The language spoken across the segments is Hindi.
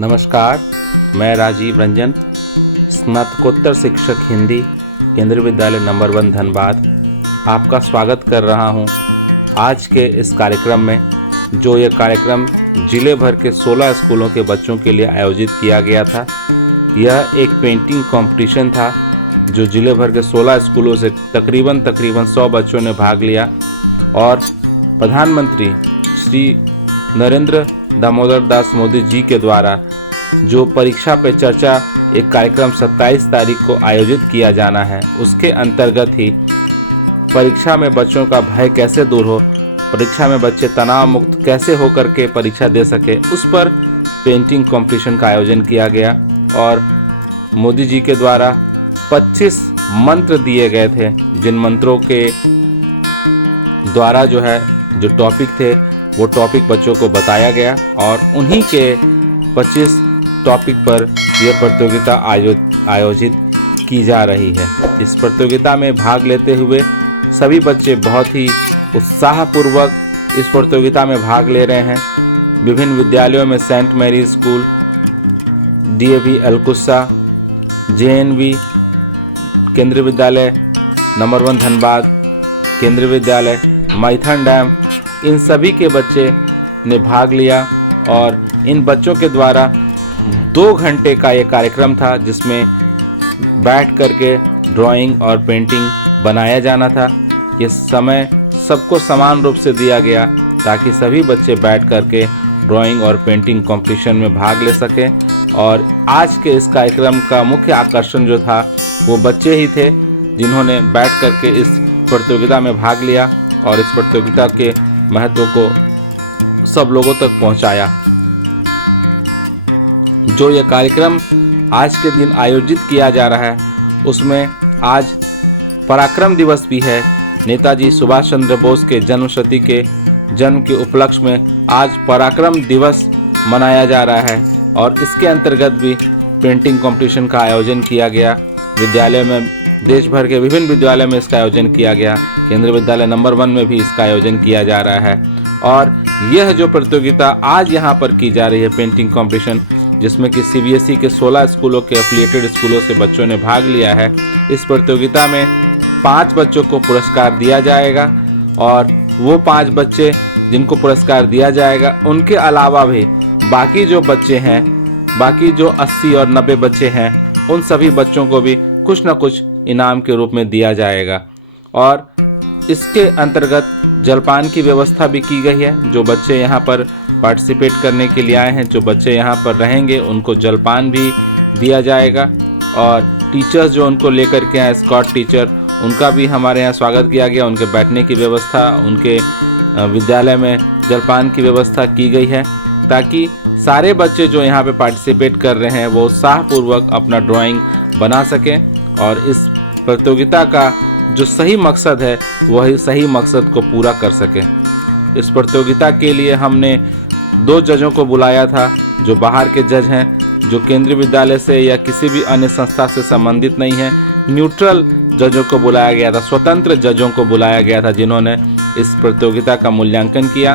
नमस्कार, मैं राजीव रंजन, स्नातकोत्तर शिक्षक हिंदी, केंद्रीय विद्यालय नंबर 1 धनबाद, आपका स्वागत कर रहा हूं। आज के इस कार्यक्रम में जो ये कार्यक्रम जिले भर के 16 स्कूलों के बच्चों के लिए आयोजित किया गया था, यह एक पेंटिंग कंपटीशन था जो जिले भर के 16 स्कूलों से तकरीबन 100 बच्चों ने भाग लिया और प्रधानमंत्री श्री नरेंद्र दामोदर दास मोदी जी के द्वारा जो परीक्षा पे चर्चा एक कार्यक्रम 27 तारीख को आयोजित किया जाना है, उसके अंतर्गत ही परीक्षा में बच्चों का भय कैसे दूर हो, परीक्षा में बच्चे तनाव मुक्त कैसे होकर के परीक्षा दे सके, उस पर पेंटिंग कंपटीशन का आयोजन किया गया। और मोदी जी के द्वारा 25 मंत्र दिए गए थे, जिन मंत्रों के द्वारा जो टॉपिक थे वो टॉपिक बच्चों को बताया गया और उन्हीं के 25 टॉपिक पर यह प्रतियोगिता आयोजित की जा रही है। इस प्रतियोगिता में भाग लेते हुए सभी बच्चे बहुत ही उत्साहपूर्वक इस प्रतियोगिता में भाग ले रहे हैं। विभिन्न विद्यालयों में saint Mary school, DAV Alkussa, JNV, Kendriya विद्यालय नंबर 1 धनबाद, केंद्रीय विद्यालय मैथन डैम, इन सभी के बच्चे ने भाग लिया और इन बच्चों के द्वारा 2 घंटे का ये कार्यक्रम था, जिसमें बैठ करके ड्राइंग और पेंटिंग बनाया जाना था। ये समय सबको समान रूप से दिया गया ताकि सभी बच्चे बैठ करके ड्राइंग और पेंटिंग कंपटीशन में भाग ले सकें। और आज के इस कार्यक्रम का मुख्य आकर्षण जो था वो बच्चे ही थे, जिन्होंने बैठ करके इस प्रतियोगिता में भाग लिया और इस प्रतियोगिता के महत्व को सब लोगों तक पहुंचाया। जो ये कार्यक्रम आज के दिन आयोजित किया जा रहा है, उसमें आज पराक्रम दिवस भी है। नेताजी सुभाष चंद्र बोस के जन्म के उपलक्ष्य में आज पराक्रम दिवस मनाया जा रहा है और इसके अंतर्गत भी पेंटिंग कंपटीशन का आयोजन किया गया। विद्यालय में, देश भर के विभिन्न विद्यालयों में इसका आयोजन किया गया। केंद्रीय विद्यालय नंबर 1 में भी इसका आयोजन किया जा रहा है। और यह जो प्रतियोगिता आज यहाँ पर की जा रही है, पेंटिंग कंपटीशन, जिसमें कि CBSE के 16 स्कूलों के एफिलिएटेड स्कूलों से बच्चों ने भाग लिया है, इस प्रतियोगिता में 5 बच्चों को पुरस्कार दिया जाएगा और वो 5 बच्चे जिनको पुरस्कार दिया जाएगा, उनके अलावा भी बाकी जो बच्चे हैं, बाकी जो 80 और 90 बच्चे हैं, उन सभी बच्चों को भी कुछ न कुछ इनाम के रूप में दिया जाएगा। और इसके अंतर्गत जलपान की व्यवस्था भी की गई है। जो बच्चे यहाँ पर पार्टिसिपेट करने के लिए आए हैं, जो बच्चे यहाँ पर रहेंगे, उनको जलपान भी दिया जाएगा। और टीचर्स जो उनको लेकर के आए, स्कॉट टीचर, उनका भी हमारे यहाँ स्वागत किया गया। उनके बैठने की व्यवस्था, उनके विद्यालय में जलपान की व्यवस्था की गई है ताकि सारे बच्चे जो यहाँ पे पार्टिसिपेट कर रहे हैं वो उत्साहपूर्वक अपना ड्राइंग बना सकें और इस प्रतियोगिता का जो सही मकसद है वही सही मकसद को पूरा कर सकें। इस प्रतियोगिता के लिए हमने 2 जजों को बुलाया था, जो बाहर के जज हैं, जो केंद्रीय विद्यालय से या किसी भी अन्य संस्था से संबंधित नहीं है। न्यूट्रल जजों को बुलाया गया था, स्वतंत्र जजों को बुलाया गया था, जिन्होंने इस प्रतियोगिता का मूल्यांकन किया,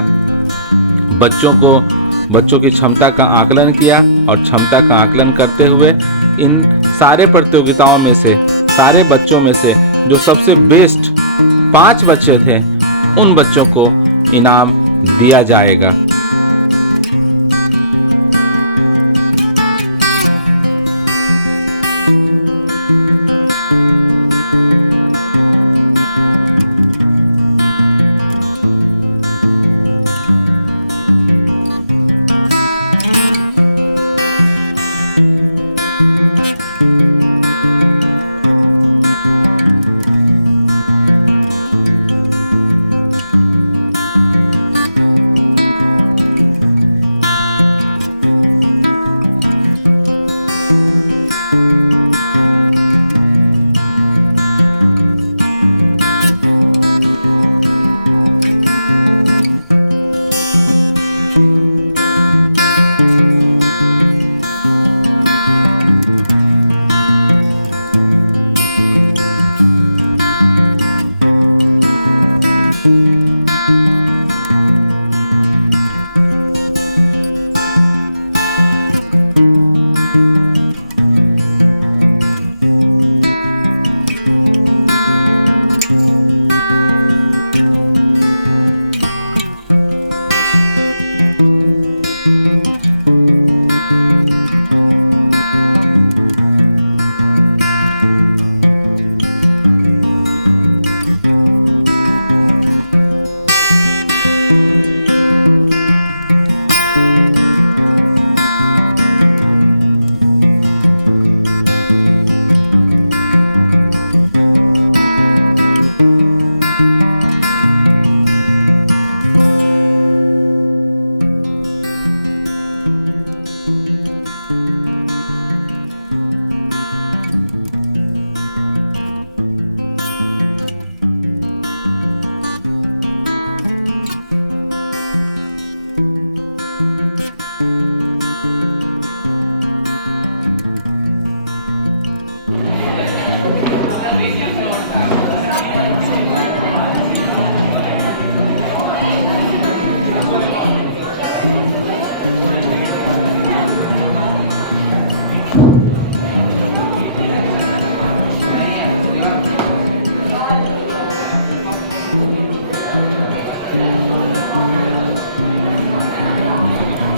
बच्चों की क्षमता का आकलन किया और क्षमता का आकलन करते हुए इन सारे प्रतियोगिताओं में से, सारे बच्चों में से जो सबसे बेस्ट 5 बच्चे थे, उन बच्चों को इनाम दिया जाएगा।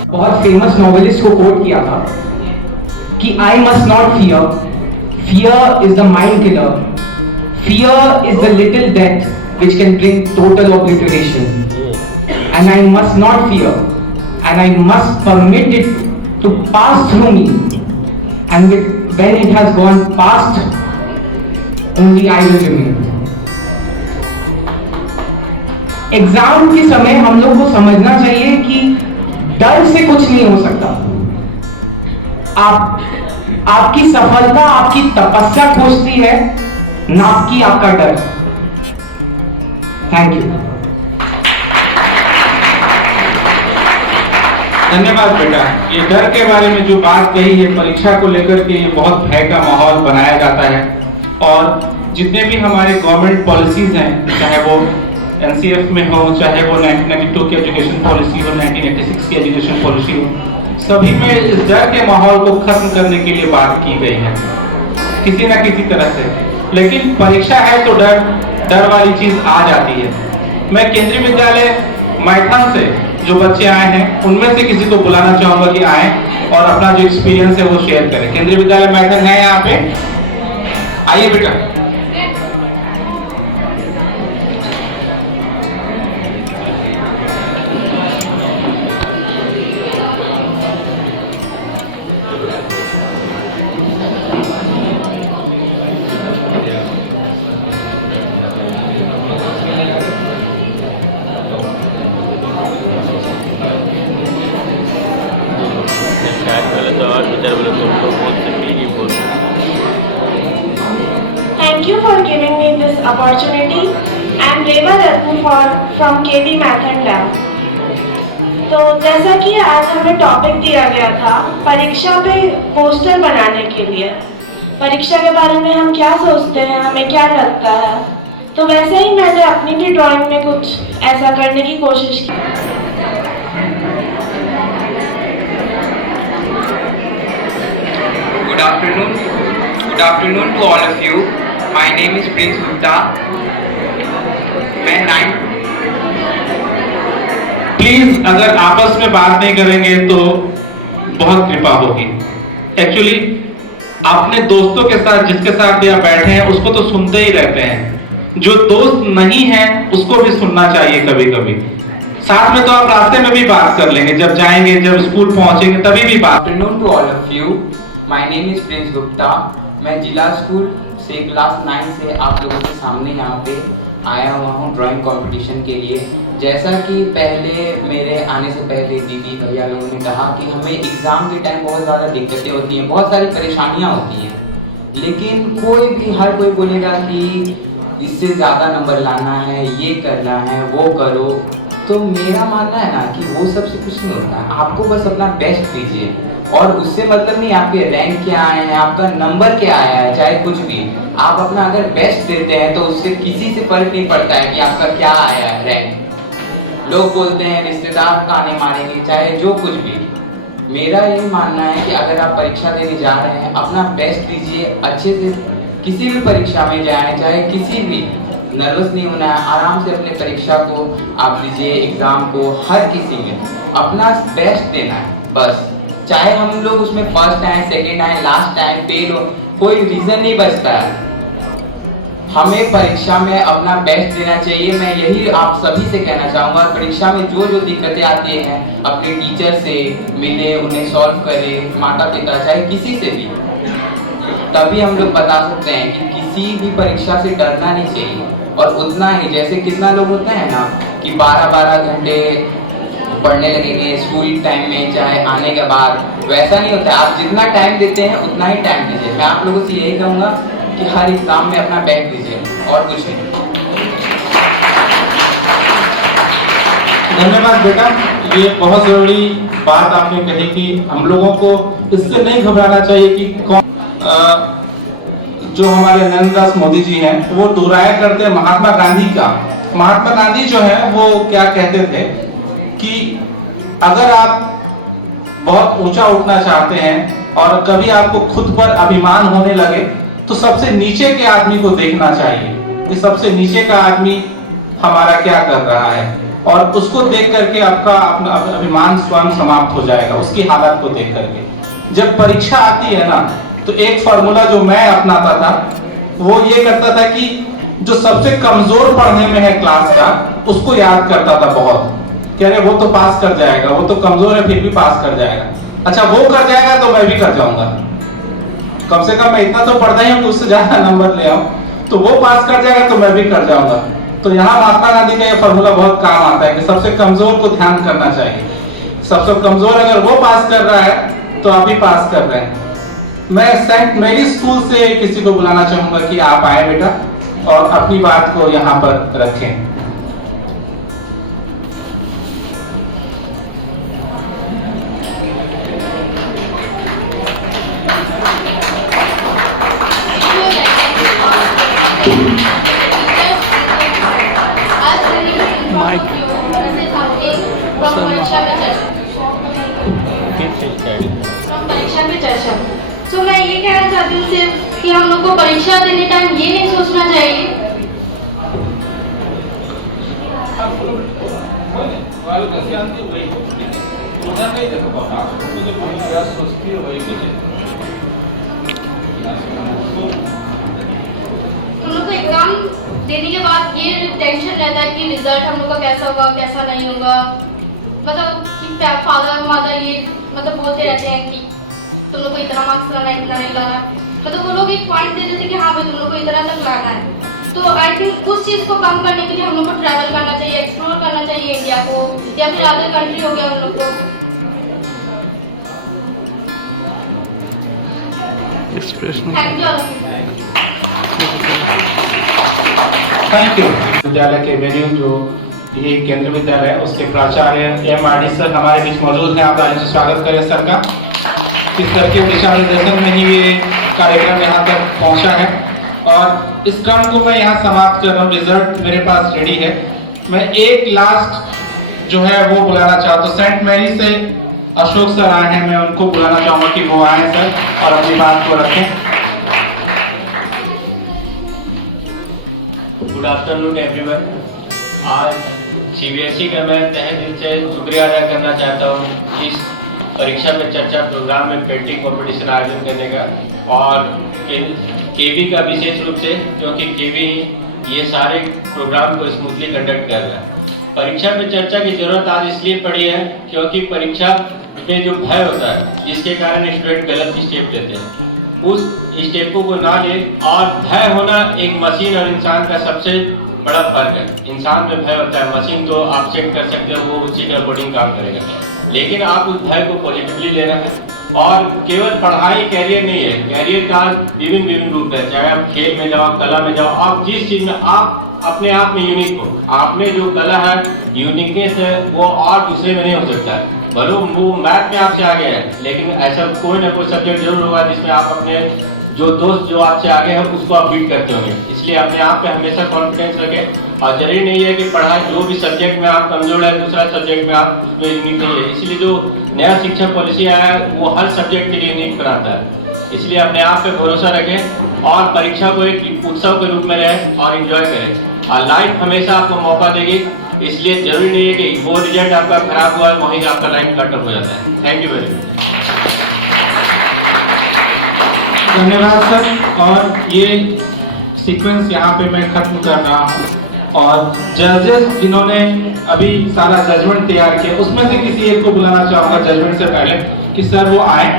बहुत फेमस नॉवेलिस्ट को कोट किया था कि I must not fear, fear is the mind killer, fear is the little death which can bring total obliteration, and I must not fear, and I must permit it to pass through me, and when it has gone past, only I will remain. Exam के समय हम लोग को समझना चाहिए कि डर से कुछ नहीं हो सकता। आपकी सफलता आपकी तपस्या खोजती है, ना कि आपका डर। Thank you. धन्यवाद बेटा। ये डर के बारे में जो बात कही है, परीक्षा को लेकर के ये बहुत भय का माहौल बनाया जाता है, और जितने भी हमारे गवर्नमेंट पॉलिसीज हैं, चाहे वो एनसीएफ में हो, चाहे वो 1992 की एजुकेशन पॉलिसी हो, 1986 की एजुकेशन पॉलिसी हो, सभी में इस डर के माहौल को खत्म करने के लिए बात की गई है किसी न किसी तरह से। लेकिन परीक्षा है तो डर वाली चीज आ जाती है। मैं केंद्रीय विद्यालय मैथन से जो बच्चे आए हैं उनमें से किसी को बुलाना चाहूंगा कि आए और अपना जो एक्सपीरियंस है वो शेयर करें। केंद्रीय विद्यालय मैथन है यहाँ पे, आइए बेटा। Thank you for giving me this opportunity. I am Reva Ratnu from KB Mathan Lab. तो जैसा कि आज हमें टॉपिक दिया गया था परीक्षा पे पोस्टर बनाने के लिए, परीक्षा के बारे में हम क्या सोचते हैं, हमें क्या लगता है, तो वैसे ही मैंने अपनी भी ड्राइंग में कुछ ऐसा करने की कोशिश की। Good afternoon to all of you. My name is Prince Gupta. मैं 9th। प्लीज अगर आपस में बात नहीं करेंगे तो बहुत कृपा होगी। एक्चुअली अपने दोस्तों के साथ, जिसके साथ आप बैठे हैं, उसको तो सुनते ही रहते हैं। जो दोस्त नहीं है उसको भी सुनना चाहिए कभी कभी। साथ में तो आप रास्ते में भी बात कर लेंगे, जब जाएंगे, जब स्कूल पहुंचेंगे तभी भी बात। Afternoon to all of you. My name is Prince Gupta. मैं जिला स्कूल से क्लास 9 से आप लोगों के सामने यहाँ पे आया हुआ हूँ ड्राइंग कंपटीशन के लिए। जैसा कि पहले मेरे आने से पहले दीदी भैया लोगों ने कहा कि हमें एग्ज़ाम के टाइम बहुत ज़्यादा दिक्कतें होती हैं, बहुत सारी परेशानियाँ होती हैं, लेकिन कोई भी हर कोई बोलेगा कि इससे ज़्यादा नंबर लाना है, ये करना है, वो करो। तो मेरा मानना है ना कि वो सबसे कुछ नहीं होता है। आपको बस अपना बेस्ट दीजिए, और उससे मतलब नहीं आपके रैंक क्या आए हैं, आपका नंबर क्या आया है, चाहे कुछ भी। आप अपना अगर बेस्ट देते हैं तो उससे किसी से फर्क नहीं पड़ता है कि आपका क्या आया है रैंक। लोग बोलते हैं रिश्तेदार ताने मारेंगे, चाहे जो कुछ भी। मेरा यही मानना है कि अगर आप परीक्षा देने जा रहे हैं, अपना बेस्ट दीजिए, अच्छे से किसी भी परीक्षा में जाएं, चाहे किसी भी, नर्वस नहीं होना है, आराम से अपने परीक्षा को आप दीजिए, एग्जाम को, हर किसी में अपना बेस्ट देना है बस। चाहे हम लोग उसमें फर्स्ट आए, सेकंड आए, लास्ट आए, फेल हो, कोई रीजन नहीं बचता है। हमें परीक्षा में अपना बेस्ट देना चाहिए। मैं यही आप सभी से कहना चाहूँगा, परीक्षा में जो जो दिक्कतें आती हैं अपने टीचर से मिले, उन्हें सॉल्व करें, माता पिता चाहे किसी से भी, तभी हम लोग बता सकते हैं कि किसी भी परीक्षा से डरना नहीं चाहिए। और उतना ही, जैसे कितना लोग होते हैं ना कि 12-12 घंटे पढ़ने लगेंगे स्कूल टाइम में, चाहे आने के बाद, वैसा नहीं होता। आप जितना टाइम देते हैं उतना ही टाइम दीजिए। मैं आप लोगों से यही कहूँगा कि हर एग्जाम में अपना बेस्ट दीजिए, और कुछ नहीं। धन्यवाद बेटा, ये बहुत जरूरी बात आपने कही कि हम लोगों को इससे नहीं घबराना चाहिए कि कौन जो हमारे नरेंद्र दास मोदी जी हैं वो दोहराया करते हैं महात्मा गांधी का। महात्मा गांधी जो है वो क्या कहते थे कि अगर आप बहुत ऊंचा उठना चाहते हैं और कभी आपको खुद पर अभिमान होने लगे तो सबसे नीचे के आदमी को देखना चाहिए कि सबसे नीचे का आदमी हमारा क्या कर रहा है, और उसको देख करके आपका अपना अभिमान स्वयं समाप्त हो जाएगा उसकी हालत को देख करके। जब परीक्षा आती है ना तो एक फॉर्मूला जो मैं अपनाता था वो ये करता था कि जो सबसे कमजोर पढ़ने में है क्लास का उसको याद करता था बहुत, कह रहे वो तो पास कर जाएगा, वो तो कमजोर है फिर भी पास कर जाएगा। अच्छा वो कर जाएगा तो मैं भी कर जाऊंगा, कम से कम मैं इतना तो पढ़ता ही हूं कि उससे ज्यादा नंबर ले आऊं, तो वो पास कर जाएगा तो मैं भी कर जाऊंगा। तो यहाँ महात्मा गांधी का ये फॉर्मूला बहुत काम आता है कि सबसे कमजोर को ध्यान करना चाहिए। सबसे कमजोर अगर वो पास कर रहा है तो आप भी पास कर रहे हैं। मैं सेंट मेरी स्कूल से किसी को बुलाना चाहूंगा कि आप आए बेटा और अपनी बात को यहाँ पर रखें। परीक्षा पे चर्चा। तो मैं ये कहना चाहती हूँ सिर्फ कि हम लोग को परीक्षा देने टाइम ये नहीं सोचना चाहिए हम लोग को एग्जाम देने के बाद ये टेंशन रहता है कि रिजल्ट हम लोग का कैसा होगा कैसा नहीं होगा, मतलब कि फादर मदर ये मतलब बोलते रहते हैं कि तुम लोग को इतना मार्क्स लाना है इतना नहीं लाना, मतलब वो लोग एक पॉइंट देते थे कि हाँ भाई तुम लोग को इतना तक लाना है। तो आई थिंक उस चीज़ को कम करने के लिए हम लोग को ट्रैवल करना चाहिए, एक्सप्लोर करना चाहिए इंडिया को या फिर अदर कंट्री हो गया हम लोग को। Thank you. Thank you. विद्यालय के वेन्यू जो ये केंद्रीय विद्यालय है उसके प्राचार्य एम.आर.डी. सर हमारे बीच मौजूद हैं। आप आज स्वागत करें सर का। इस तरह के दिशा निर्देशन में ही ये कार्यक्रम यहाँ तक पहुँचा है और इस क्रम को मैं यहाँ समाप्त कर रहा हूँ। रिजल्ट मेरे पास रेडी है। मैं एक लास्ट जो है वो बुलाना चाहता हूँ। सेंट मैरी से अशोक सर आए हैं, मैं उनको बुलाना चाहूँगा कि वो आए सर और अपनी बात को रखें। Good afternoon everyone. आज सीबीएसई का मैं तहे दिल से शुक्रिया अदा करना चाहता हूँ इस परीक्षा पे चर्चा प्रोग्राम में पेंटिंग कंपटीशन आयोजन करने का, और केवी का विशेष रूप से, क्योंकि केवी ये सारे प्रोग्राम को स्मूथली कंडक्ट कर रहा है। परीक्षा पे चर्चा की जरूरत आज इसलिए पड़ी है क्योंकि परीक्षा में जो भय होता है जिसके कारण स्टूडेंट गलत स्टेप लेते हैं, उस स्टेपों को ना ले। और भय होना एक मशीन और इंसान का सबसे बड़ा फर्क है। इंसान में भय होता है, मशीन तो आप चेक कर सकते हो वो उसी के अकॉर्डिंग काम करेगा, लेकिन आप उस भय को पॉजिटिवली लेना है। और केवल पढ़ाई कैरियर नहीं है, कैरियर का विभिन्न रूप है। चाहे आप खेल में जाओ, कला में जाओ, आप जिस चीज में आप अपने आप में यूनिक हो, आप में जो कला है, यूनिकनेस है, वो और दूसरे में नहीं हो सकता है। भले वो मैथ में आपसे आगे है, लेकिन ऐसा कोई ना कोई सब्जेक्ट जरूर होगा जिसमें आप अपने जो दोस्त जो आपसे आगे है उसको आप बीट करते होंगे। इसलिए अपने आप पे हमेशा कॉन्फिडेंस रखें। और जरूरी नहीं है कि पढ़ाई जो भी सब्जेक्ट में आप कमजोर है दूसरा सब्जेक्ट में आप उसमें यूनिक नहीं है। इसलिए जो नया शिक्षा पॉलिसी आया है वो हर सब्जेक्ट के लिए यूनिक बनाता है। इसलिए अपने आप पे भरोसा रखें और परीक्षा को एक उत्सव के रूप में रहें और एंजॉय करें। और लाइफ हमेशा आपको मौका देगी, इसलिए जरूरी नहीं है कि वो रिजल्ट आपका खराब हुआ वहीं आपका लाइफ कट ऑफ हो जाता है। Thank you very much. धन्यवाद सर। और ये सीक्वेंस यहाँ पे मैं खत्म कर रहा हूँ और जजेस जिन्होंने अभी सारा जजमेंट तैयार किया उसमें से किसी एक को बुलाना चाहूंगा जजमेंट से पहले कि सर वो आए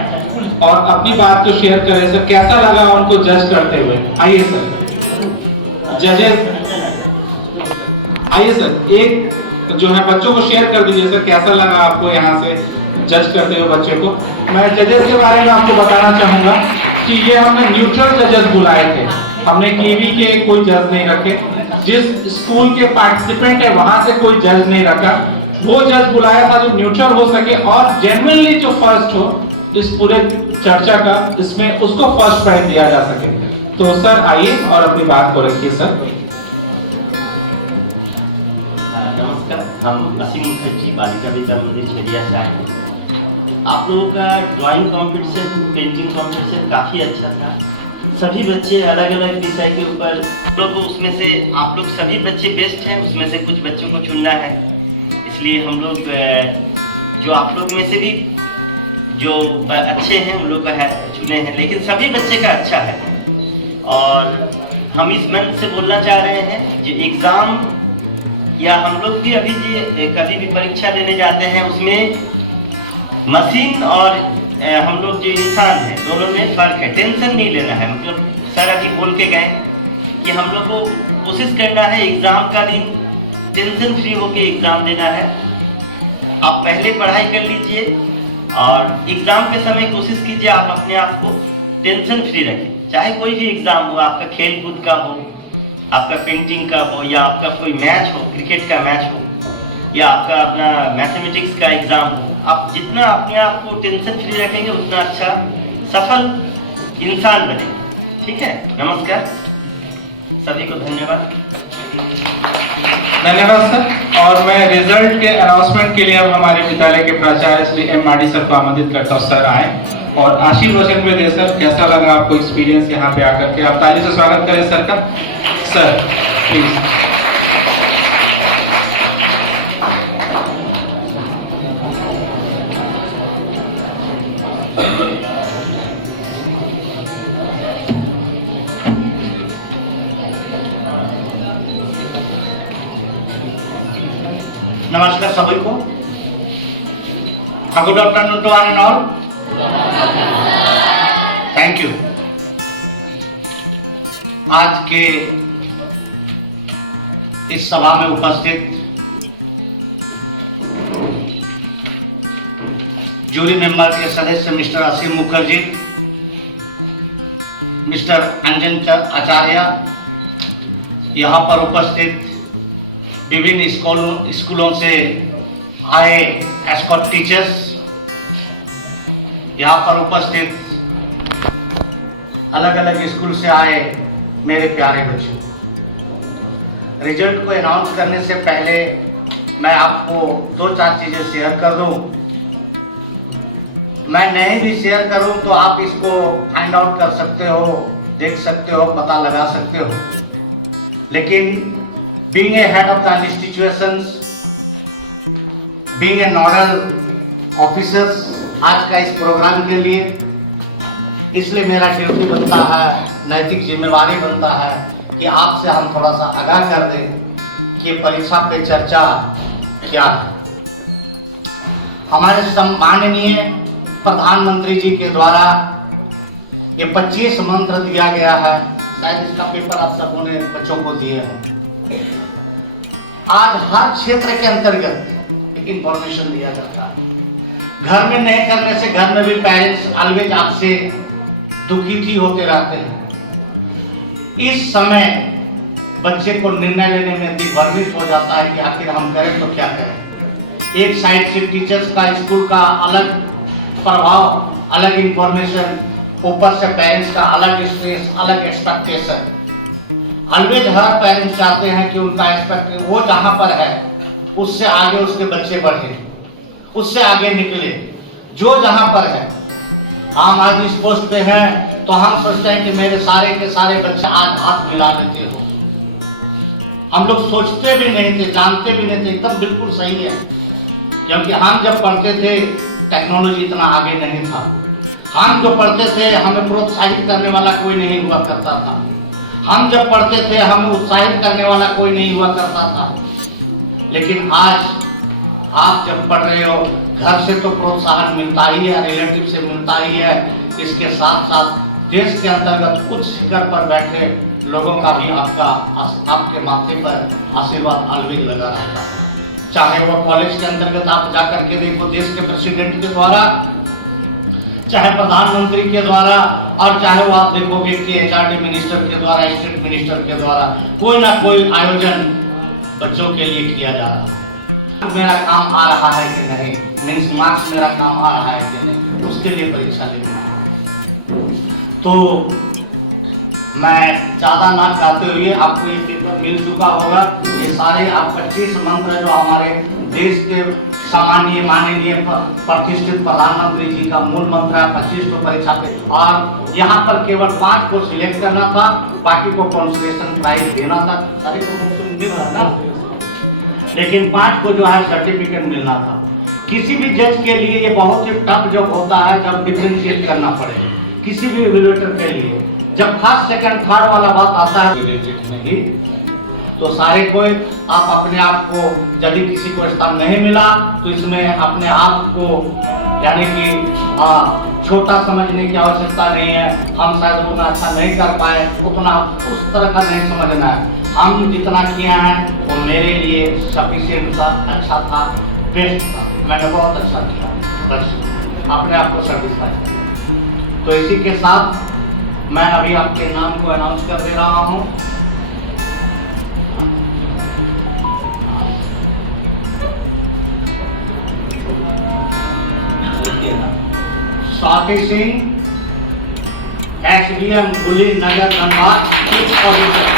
और अपनी बात को शेयर करें। सर कैसा लगा उनको जज करते हुए? आइए सर। जजेस आइए सर, एक जो है बच्चों को शेयर कर दीजिए सर, कैसा लगा आपको यहाँ से जज करते हुए बच्चे को? मैं जजेस के बारे में आपको बताना चाहूंगा कि ये हमने न्यूट्रल जजेस बुलाए थे, हमने केवी के कोई जज नहीं रखे। जिस स्कूल के पार्टिसिपेंट है वहां से कोई जज नहीं रखा, वो जज बुलाया था जो न्यूट्रल हो सके और जेन्युइनली जो फर्स्ट हो इस पूरे चर्चा का, इसमें उसको फर्स्ट प्राइज दिया जा सके। तो सर आइए और अपनी बात को रखिए सर। नमस्कार, हम असीम मुखर्जी बालिका विद्या मंदिर छेड़िया से आए हैं। आप लोगों का ड्राइंग कंपटीशन, पेंटिंग कंपटीशन काफ़ी अच्छा था। सभी बच्चे अलग अलग विषय के ऊपर लोग, उसमें से आप लोग सभी बच्चे बेस्ट हैं, उसमें से कुछ बच्चों को चुनना है। इसलिए हम लोग जो आप लोग में से भी जो अच्छे हैं उन लोग का है चुने हैं, लेकिन सभी बच्चे का अच्छा है। और हम इस मन से बोलना चाह रहे हैं जो एग्ज़ाम या हम लोग भी अभी कभी भी परीक्षा देने जाते हैं, उसमें मशीन और हम लोग जो इंसान हैं दोनों में फ़र्क है। टेंशन नहीं लेना है, मतलब सर अभी बोल के गए कि हम लोग को कोशिश करना है एग्ज़ाम का दिन टेंशन फ्री होके एग्ज़ाम देना है। आप पहले पढ़ाई कर लीजिए और एग्ज़ाम के समय कोशिश कीजिए आप अपने आप को टेंशन फ्री रखें। चाहे कोई भी एग्ज़ाम हो, आपका खेल कूद का हो, आपका पेंटिंग का हो, या आपका कोई मैच हो, क्रिकेट का मैच हो, या आपका अपना मैथमेटिक्स का एग्ज़ाम हो, आप जितना अपने आप को टेंशन फ्री रखेंगे उतना अच्छा सफल इंसान बनेंगे। ठीक है, नमस्कार, सभी को धन्यवाद। धन्यवाद सर। और मैं रिजल्ट के अनाउंसमेंट के लिए अब हमारे विद्यालय के प्राचार्य श्री एम माडी सर को आमंत्रित करता हूँ। सर आए और आशीर्वचन में दे। सर कैसा लगा आपको एक्सपीरियंस यहाँ पे आकर के? आप ताली से स्वागत करें सर का। Sir please. नमस्कार सभी को। Good afternoon to one and all. Thank you. आज के इस सभा में उपस्थित जूरी मेंबर के सदस्य मिस्टर असीम मुखर्जी, मिस्टर अंजन आचार्य, यहाँ पर उपस्थित विभिन्न स्कूलों से आए एस्कॉट टीचर्स, यहाँ पर उपस्थित अलग अलग स्कूल से आए मेरे प्यारे बच्चों। रिजल्ट को अनाउंस करने से पहले मैं आपको 2-4 चीज़ें शेयर कर दूं। मैं नहीं भी शेयर करूं तो आप इसको फाइंड आउट कर सकते हो, देख सकते हो, पता लगा सकते हो। लेकिन being a head of the institutions, being a nodal officers आज का इस प्रोग्राम के लिए, इसलिए मेरा ड्यूटी बनता है, नैतिक जिम्मेवारी बनता है कि आपसे हम थोड़ा सा आगाह कर दें कि परीक्षा पे चर्चा क्या है। हमारे सम्माननीय प्रधानमंत्री जी के द्वारा ये 25 मंत्र दिया गया है। शायद इसका पेपर आप सबों ने बच्चों को दिए हैं। आज हर क्षेत्र के अंतर्गत एक इंफॉर्मेशन दिया जाता है। घर में नहीं करने से घर में भी पेरेंट्स ऑलवेज आपसे दुखी होते रहते हैं। इस समय बच्चे को निर्णय लेने में दिग्भ्रमित हो जाता है कि आखिर हम करें तो क्या करें। एक साइड से टीचर्स का, स्कूल का अलग प्रभाव, अलग इंफॉर्मेशन, ऊपर से पेरेंट्स का अलग स्ट्रेस, अलग एक्सपेक्टेशन। ऑलवेज हर पेरेंट्स चाहते हैं कि उनका एक्सपेक्ट वो जहाँ पर है उससे आगे उसके बच्चे बढ़े, उससे आगे निकले। जो जहाँ पर है, हम आज इस पोस्ट पे हैं तो हम सोचते हैं कि मेरे सारे के सारे बच्चे आज हाथ मिला लेते हो। हम लोग सोचते भी नहीं थे, जानते भी नहीं थे। एकदम बिल्कुल सही है, क्योंकि हम जब पढ़ते थे टेक्नोलॉजी इतना आगे नहीं था। हम जो पढ़ते थे हमें प्रोत्साहित करने वाला कोई नहीं हुआ करता था। हम जब पढ़ते थे हमें उत्साहित करने वाला कोई नहीं हुआ करता था। लेकिन आज आप जब पढ़ रहे हो, घर से तो प्रोत्साहन मिलता ही है, रिलेटिव से मिलता ही है। इसके साथ साथ देश के अंतर्गत उच्च शिखर पर बैठे लोगों का भी आपके माथे पर आशीर्वाद अलविद लगा रहता है। चाहे वो कॉलेज के अंतर्गत आप जाकर के देखो, देश के प्रेसिडेंट के द्वारा, चाहे प्रधानमंत्री के द्वारा, और चाहे वो आप देखोगे कि HRD मिनिस्टर के द्वारा, स्टेट मिनिस्टर के द्वारा कोई ना कोई आयोजन बच्चों के लिए किया जा रहा है। मेरा काम आ रहा है कि नहीं, मीन्स मार्क्स मेरा काम आ रहा है कि नहीं, उसके लिए परीक्षा लेनी है। तो मैं ज़्यादा ना कहते हुए आपको ये पेपर मिल चुका होगा। ये सारे आप 25 मंत्र जो हमारे देश के सामान्य माननीय प्रतिष्ठित प्रधानमंत्री जी का मूल मंत्र है 25 को परीक्षा पे, और यहाँ पर केवल 5 को सिलेक्ट करना था, बाकी को कंसोलेशन प्राइज देना था। सारे को मिल रहा है ना, लेकिन 5 को जो है सर्टिफिकेट मिलना था। किसी भी जज के लिए ये बहुत ही टफ जॉब होता है जब डिफरेंशिएट करना पड़े किसी भी एवेल्युएटर के लिए। जब फर्स्ट सेकंड थर्ड वाला बात आता है रिलेटेड नहीं, तो सारे कोई आप अपने आप को, यदि किसी को स्थान नहीं मिला तो इसमें अपने आप को यानी कि छोटा समझने की आवश्यकता नहीं है। हम शायद उतना अच्छा नहीं कर पाए, उतना उस तरह का नहीं समझना है। हम जितना किया है वो मेरे लिए सफिशिएंट था, अच्छा था, बेस्ट था, मैंने बहुत अच्छा किया, बस अपने आप को सेटिस्फाई। तो इसी के साथ मैं अभी आपके नाम को अनाउंस कर दे रहा हूँ। Swati Singh, SBM Buli Nagar Dhanbad, 5th position,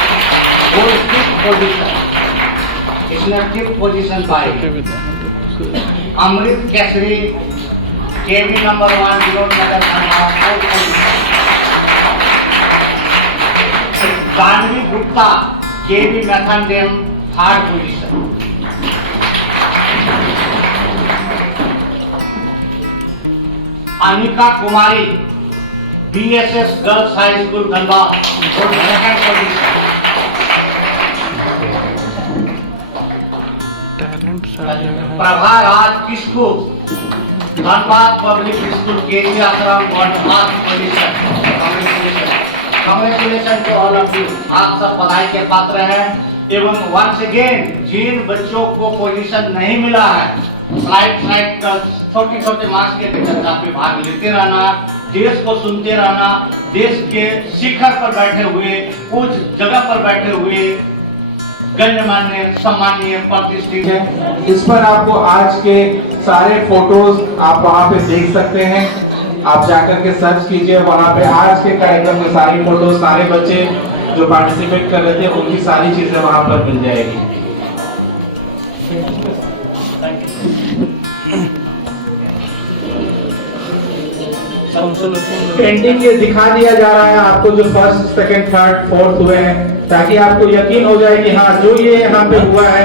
वो 5th पोजीशन, इसने 5th पोजीशन पाई। Amrit Kesari, KB number 1 Vinod Nagar Dhanbad, 4th position. Ganvi Gupta, KB Maithon Dam, 3rd position. Anika Kumari, BSS girls high school Dhanbad, 2nd position. Prabha Raj Kisku, Dhanbad public school KG Ashram, 1st position. Congratulation to all of you, आप सब बधाई के पात्र हैं। एवं वंस अगेन जिन बच्चों को पोजीशन नहीं मिला है, स्लाइड का छोटे मार्क्स के चर्चा पे भाग लेते रहना, देश को सुनते रहना, देश के शिखर पर बैठे हुए, उच्च जगह पर बैठे हुए गण्यमान्य सम्मानीय प्रतिष्ठित है। इस पर आपको आज के सारे फोटोज आप वहां पे देख सकते हैं। आप जाकर के सर्च कीजिए, वहां पे आज के कार्यक्रम के सारी फोटो, सारे बच्चे जो पार्टिसिपेट कर रहे थे उनकी सारी चीजें वहां पर मिल जाएगी। पेंटिंग ये दिखा दिया जा रहा है आपको जो 1st, 2nd, 3rd, 4th हुए हैं, ताकि आपको यकीन हो जाए कि हाँ जो ये यहाँ पे हुआ है